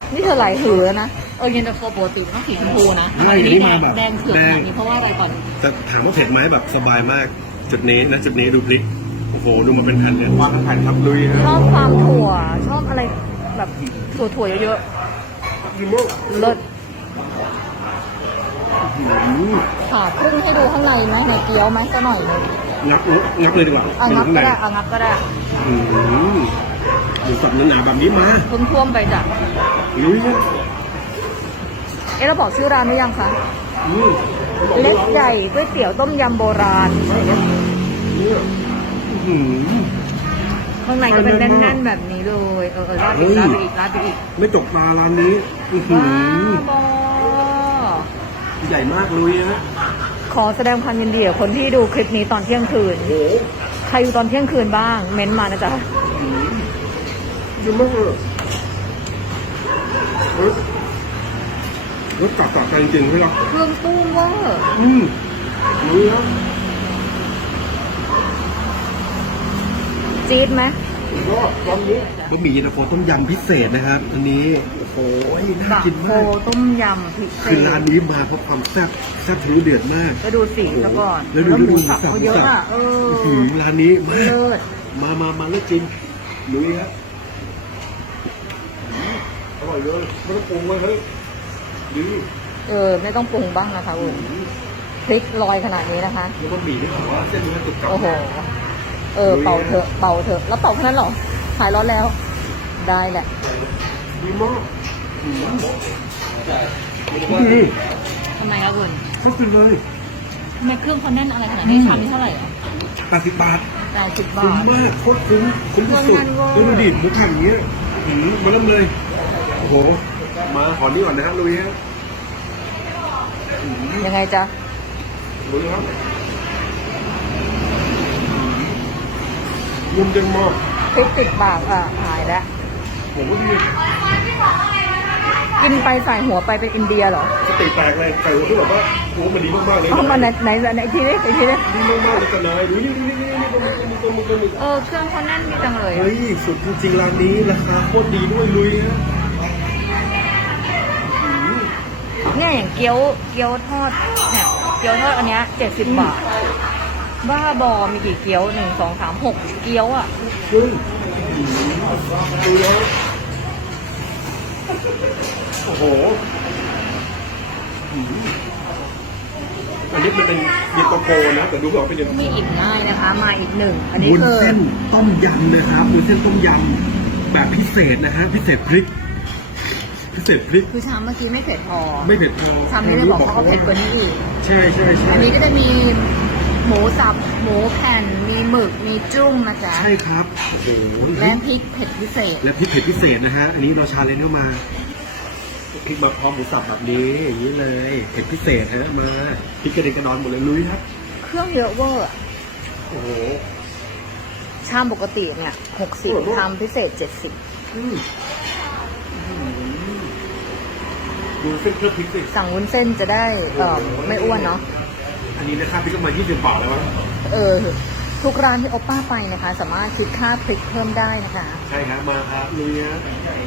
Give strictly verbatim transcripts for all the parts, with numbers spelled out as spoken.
นี่เธอไหลหือแล้วนะเออเย็นตาโฟปกติต้องสีชมพูนะทำไมนี่แดงแดงเถื่อนขนาดนี้เพราะว่าอะไรก่อนจะถามว่าเผ็ดไหมแบบสบายมากจุดนี้นะจุดนี้ดูพริกโอ้โหดูมาเป็นแผ่นเนี่ยวางเป็นแผ่นครับลุยนะชอบความถั่วชอบอะไรแบบถั่วถั่วเยอะๆเลิศขาครึ่งให้ดูข้างในไหมในเกี๊ยวไหมสักหน่อยเลยงับงับเลยดีกว่าอ่ะงับก็ได้อ่ะงับก็ได้อืมหมูสับหนาๆแบบนี้มาเพิ่มท่วมไปจ้ะลุยนะเอ๊ะเราบอกชื่อร้านหรือยังคะเล็กใหญ่ก๋วยเตี๋ยวต้มยำโบราณข้างในก็เป็นแน่นๆแบบนี้เลยเออเออราดอีกราดไปอีกราดไปอีกไม่ตกตาร้านนี้ว้าบอใหญ่มากลุยนะขอแสดงความยินดีกับคนที่ดูคลิปนี้ตอนเที่ยงคืนใครอยู่ตอนเที่ยงคืนบ้างเม้นมานะจ๊ะยุ่งมากเลยรสกลับกลับกันจริงๆใช่ไหมเครื่องตู้เวอร์อืมลุยครับจี๊ดไหมก็ตอนนี้บะหมี่เย็นตาโฟต้มยำพิเศษนะครับอันนี้โอ้โหน่ากินมากโฟต้มยำพิเศษคือร้านนี้มาเพราะความแซ่บแซ่บทะลุเดือดมากไปดูสีซะก่อนแล้วดูหมูสับเขาเยอะอ่ะเออร้านนี้มาเลิศมามามาเลิศจริงลุยครับอร่อยเลยไม่ต้องปรุงเลยเฮ้ยดีเออไม่ต้องปรุงบ้างนะคะคุณพริกลอยขนาดนี้นะคะแล้วบะหมี่ที่บอกว่าเส้นมันตุกกรอบโอ้โหเออเป่าเถอะเป่าเถอะแล้วเป่าแค่นั้นหรอขายร้อนแล้วได้แหละดีมากทำไมคะคุณก็คือเลยทำไมเครื่องเขาแน่นอะไรขนาดนี้ชามนี้เท่าไหร่อ่ะแปดสิบบาทแปดสิบบาทคุ้มมากโคตรคุ้มคุ้มสุดดูดิหมูแผ่นอย่างเงี้ยหืมมาเริ่มเลยโอ้โหมาขอนี่ก่อนนะฮะลุยฮะยังไงจ๊ะลุยครับนุ่มจังมากพริกติดปากอ่ะหายแล้วผมก็ดีกินไปใส่หัวไปเป็นอินเดียเหรอสติแตกเลยใส่หัวที่แบบว่าโอ้มันดีมากๆเลยเอามาไหนไหนไหนทีนี้ทีนี้ดีมากๆเลยกันนายดูนี่นี่นี่นี่ตัวมือตัวมือตัวมือเออเครื่องเขาแน่นดีจังเลยเฮ้ยสุดจริงๆร้านนี้ราคาโคตรดีด้วยลุยนะเนี่ยอย่างเกี๊ยวเกี๊ยวทอดเนี่ยเกี๊ยวทอดอันเนี้ยเจ็ดสิบบาทบ้าบอมีกี่เกี๊ยวหนึ่งสองสามหกเกี๊ยวอ่ะเฮ้ยดูแล้วโอ้โหอันนี้มันเป็นเย็นตาโฟนะแต่ดูก่อนเป็นยังมีอีกง่ายนะคะมาอีกหนึ่งอันนี้คือวุ้นเส้นต้มยำนะครับวุ้นเส้นต้มยำแบบพิเศษนะฮะพิเศษพริกพิเศษพริกคือชามเมื่อกี้ไม่เผ็ดพอไม่เผ็ดพอชามนี้เลยบอกเขาเอาเผ็ดกว่านี้อีกใช่ใช่ใช่อันนี้ก็จะมีหมูสับหมูแผ่นมีหมึกมีจุ้งนะจ๊ะใช่ครับโอ้โหและพริกเผ็ดพิเศษและพริกเผ็ดพิเศษนะฮะอันนี้เราชาเลนจ์เข้ามาพริกมาพร้อมหมูสับแบบนี้อย่างนี้เลยเผ็ดพิเศษฮะมาพริกกระเด็นกระดอนหมดเลยลุยครับเครื่องเยอะเวอร์โอ้โหชามปกติเนี่ยหกสิบชามพิเศษเจ็ดสิบดูเส้นเครื่องพริกสิสั่งวุ้นเส้นจะได้เออไม่อ้วนเนาะอันนี้นะครับพริกก็มายี่สิบบาทแล้ววะเออทุกร้านที่โอป้าไปนะคะสามารถคิดค่าพริกเพิ่มได้นะคะใช่ครับมาครับลุยนะ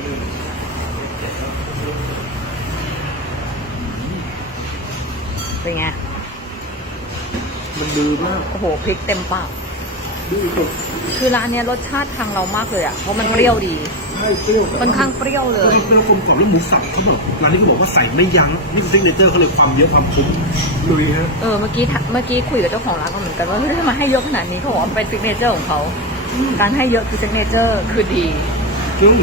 เป็นไงมันดื้อมากโอ้โหพริกเต็มปากดื้อสุดคือร้านนี้รสชาติทางเรามากเลยอ่ะเพราะมันเปรี้ยวดีใช่เปรี้ยวค่อนข้างเปรี้ยวเลยแล้วกลมกล่อมแล้วหมูสับเขาบอกร้านนี้เขาบอกว่าใส่ไม่ยั้งนี่คือซิกเนเจอร์เขาเลยความเยอะความคุ้มลุยฮะเออเมื่อกี้เมื่อกี้คุยกับเจ้าของร้านก็เหมือนกันว่าเฮ้ยทำไมให้เยอะขนาดนี้เขาบอกว่าเป็นซิกเนเจอร์ของเขาการให้เยอะคือซิกเนเจอร์คือดีจริง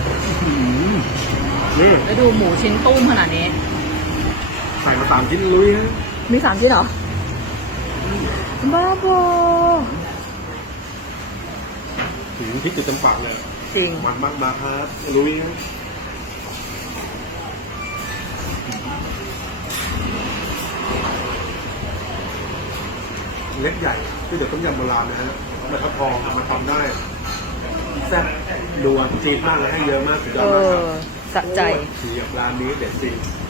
นี่แล้วดูหมูชิ้นตุ้มขนาดนี้ใส่มาสามชิ้นลุยฮะมีสามชิ้นเหรอบ้าบอถึงพริกจะเต็มปากเลยจริงมันมากมาครับลุยฮะเล็กใหญ่ที่เดี๋ยวต้มยำโบราณนะฮะเอาไปทอดทองมาทำได้แซ่บนัวจริงมากเลยให้เยอะมากสุดยอดมากครับสะใจเสียบร้านนี้เด็ดจริง